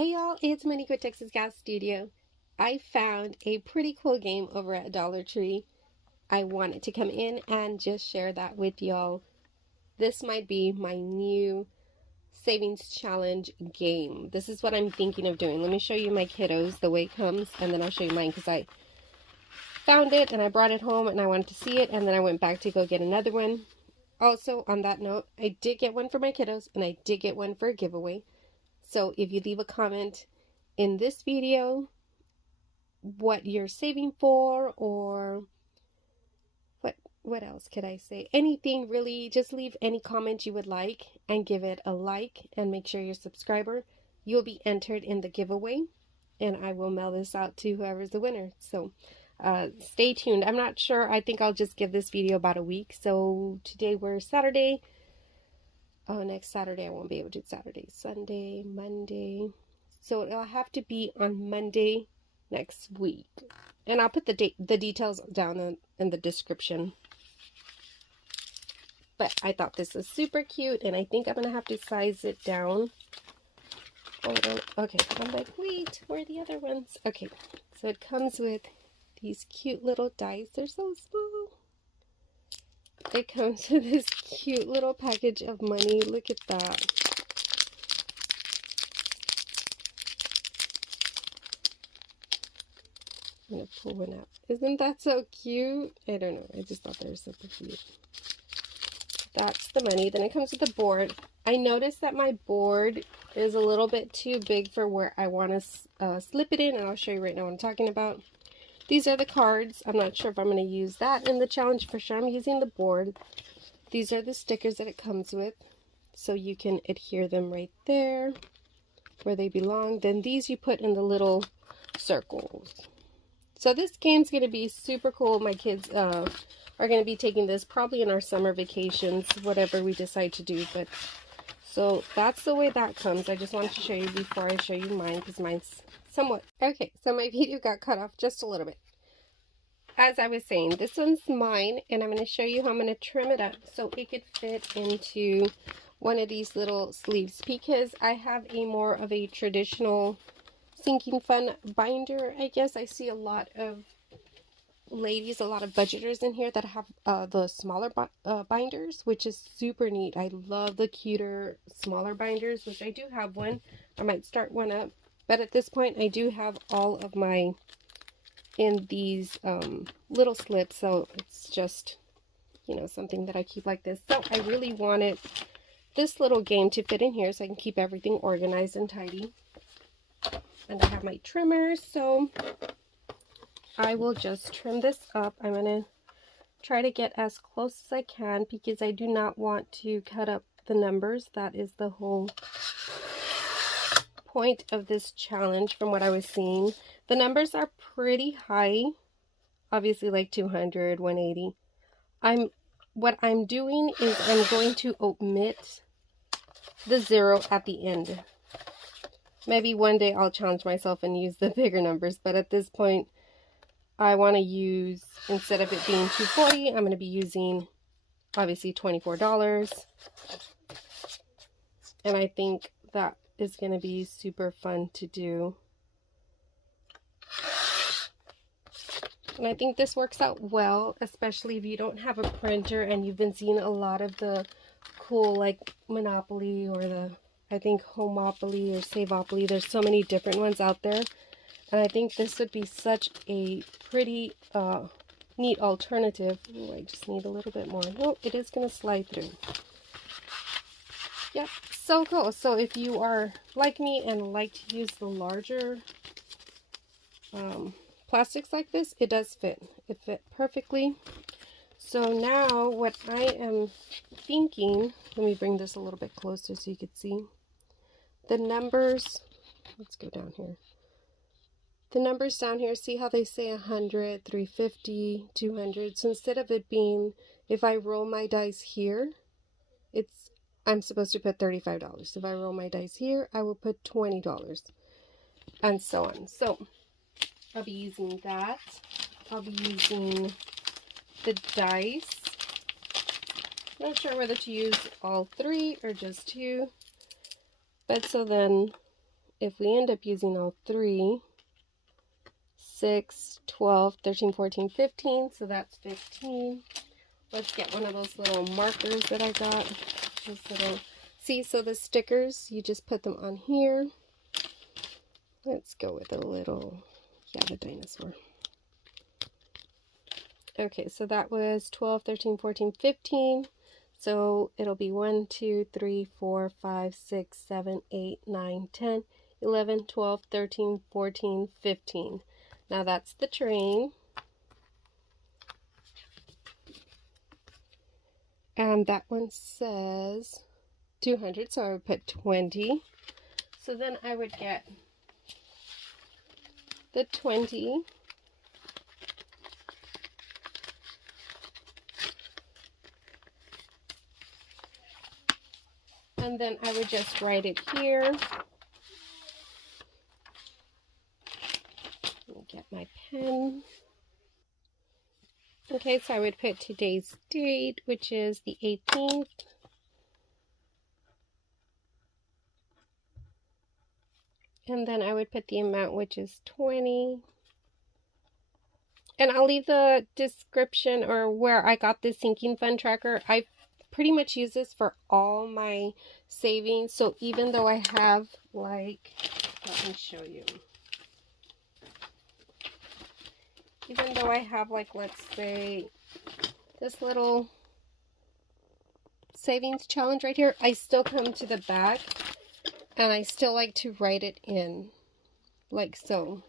Hey y'all, it's Monique with TexasGalStudio. I found a pretty cool game over at Dollar Tree. I wanted to come in and just share that with y'all. This might be my new savings challenge game. This is what I'm thinking of doing. Let me show you my kiddos the way it comes, and then I'll show you mine because I found it and I brought it home and I wanted to see it, and then I went back to go get another one. Also, on that note, I did get one for my kiddos and I did get one for a giveaway. So if you leave a comment in this video what you're saving for, or what else could I say? Anything really, just leave any comment you would like and give it a like and make sure you're a subscriber. You'll be entered in the giveaway and I will mail this out to whoever's the winner. So stay tuned. I'm not sure. I think I'll just give this video about a week. So today we're Saturday. Oh, next Saturday I won't be able to do Saturday, Sunday, Monday. So it'll have to be on Monday next week. And I'll put the details down in the description. But I thought this was super cute, and I think I'm going to have to size it down. Okay, I'm like, wait, where are the other ones? Okay, so it comes with these cute little dice. They're so small. It comes with this cute little package of money. Look at that. I'm going to pull one out. Isn't that so cute? I don't know. I just thought they were super cute. That's the money. Then it comes with a board. I noticed that my board is a little bit too big for where I want to slip it in. And I'll show you right now what I'm talking about. These are the cards. I'm not sure if I'm going to use that in the challenge. For sure I'm using the board. These are the stickers that it comes with. So you can adhere them right there where they belong. Then these you put in the little circles. So this game's going to be super cool. My kids are going to be taking this probably in our summer vacations, whatever we decide to do. But so that's the way that comes. I just wanted to show you before I show you mine, because mine's somewhat... Okay, so my video got cut off just a little bit. As I was saying, this one's mine, and I'm going to show you how I'm going to trim it up so it could fit into one of these little sleeves, because I have a more of a traditional sinking fund binder. I guess I see a lot of ladies, a lot of budgeters in here that have the smaller binders, which is super neat. I love the cuter smaller binders, which I do have one. I might start one up, but at this point I do have all of my in these little slips, so it's just, you know, something that I keep like this. So I really wanted this little game to fit in here so I can keep everything organized and tidy. And I have my trimmers, so I will just trim this up. I'm going to try to get as close as I can because I do not want to cut up the numbers. That is the whole point of this challenge from what I was seeing. The numbers are pretty high, obviously like 200, 180. What I'm doing is I'm going to omit the 0 at the end. Maybe one day I'll challenge myself and use the bigger numbers, but at this point I want to use, instead of it being $240, I'm going to be using obviously $24. And I think that is going to be super fun to do. And I think this works out well, especially if you don't have a printer and you've been seeing a lot of the cool, like Monopoly or the, I think, Homopoly or Savopoly. There's so many different ones out there. And I think this would be such a pretty neat alternative. Ooh, I just need a little bit more. No, it is going to slide through. Yep, so cool. So if you are like me and like to use the larger plastics like this, it does fit. It fit perfectly. So now what I am thinking, let me bring this a little bit closer so you can see. The numbers, let's go down here. The numbers down here, see how they say 100, 350, 200. So instead of it being, if I roll my dice here, I'm supposed to put $35. If I roll my dice here, I will put $20, and so on. So I'll be using that. I'll be using the dice. Not sure whether to use all 3 or just 2. But so then if we end up using all 3, 6, 12, 13, 14, 15, so that's 15. Let's get one of those little markers that I got. This little, see, so the stickers, you just put them on here. Let's go with a little, yeah, the dinosaur. Okay, so that was 12, 13, 14, 15. So it'll be 1, 2, 3, 4, 5, 6, 7, 8, 9, 10, 11, 12, 13, 14, 15. Now that's the train. And that one says 200, so I would put 20. So then I would get the 20. And then I would just write it here. Let me get my pen. Okay, so I would put today's date, which is the 18th. And then I would put the amount, which is 20. And I'll leave the description or where I got this sinking fund tracker. I pretty much use this for all my savings. So even though I have, like, let me show you. Even though I have, like, let's say this little savings challenge right here, I still come to the back and I still like to write it in like so.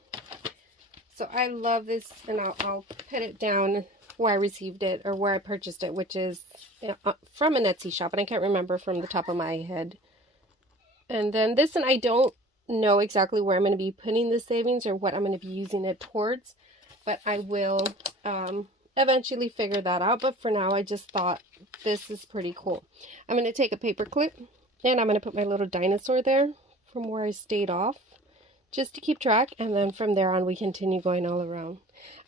So I love this, and I'll put it down where I received it or where I purchased it, which is from an Etsy shop, and I can't remember from the top of my head. And then this, and I don't know exactly where I'm going to be putting the savings or what I'm going to be using it towards, but I will eventually figure that out. But for now, I just thought this is pretty cool. I'm going to take a paper clip, and I'm going to put my little dinosaur there from where I stayed off, just to keep track, and then from there on we continue going all around.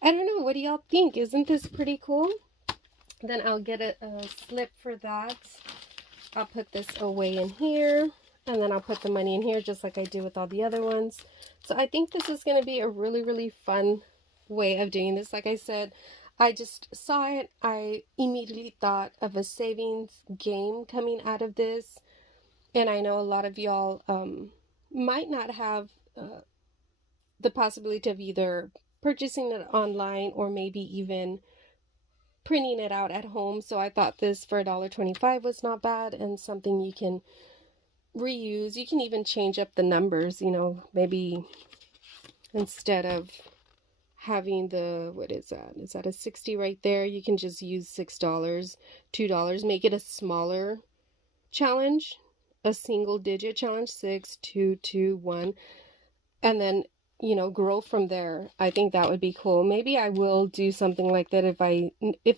I don't know, what do y'all think? Isn't this pretty cool? Then I'll get a slip for that. I'll put this away in here, and then I'll put the money in here just like I do with all the other ones. So I think this is going to be a really, really fun way of doing this. Like I said, I just saw it. I immediately thought of a savings game coming out of this, and I know a lot of y'all might not have the possibility of either purchasing it online or maybe even printing it out at home. So I thought this for $1.25 was not bad, and something you can reuse. You can even change up the numbers, you know, maybe instead of having the, what is that a 60 right there, you can just use $6, $2, make it a smaller challenge, a single digit challenge, 6, 2, 2, 1, and then, you know, grow from there. I think that would be cool. Maybe I will do something like that if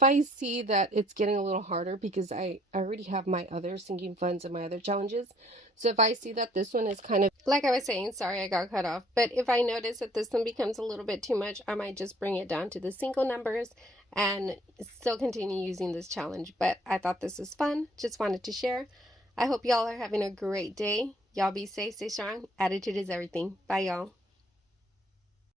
I see that it's getting a little harder, because I already have my other sinking funds and my other challenges. So if I see that this one is kind of, like I was saying, sorry I got cut off, but if I notice that this one becomes a little bit too much, I might just bring it down to the single numbers and still continue using this challenge. But I thought this was fun. Just wanted to share. I hope y'all are having a great day. Y'all be safe, stay strong. Attitude is everything. Bye, y'all.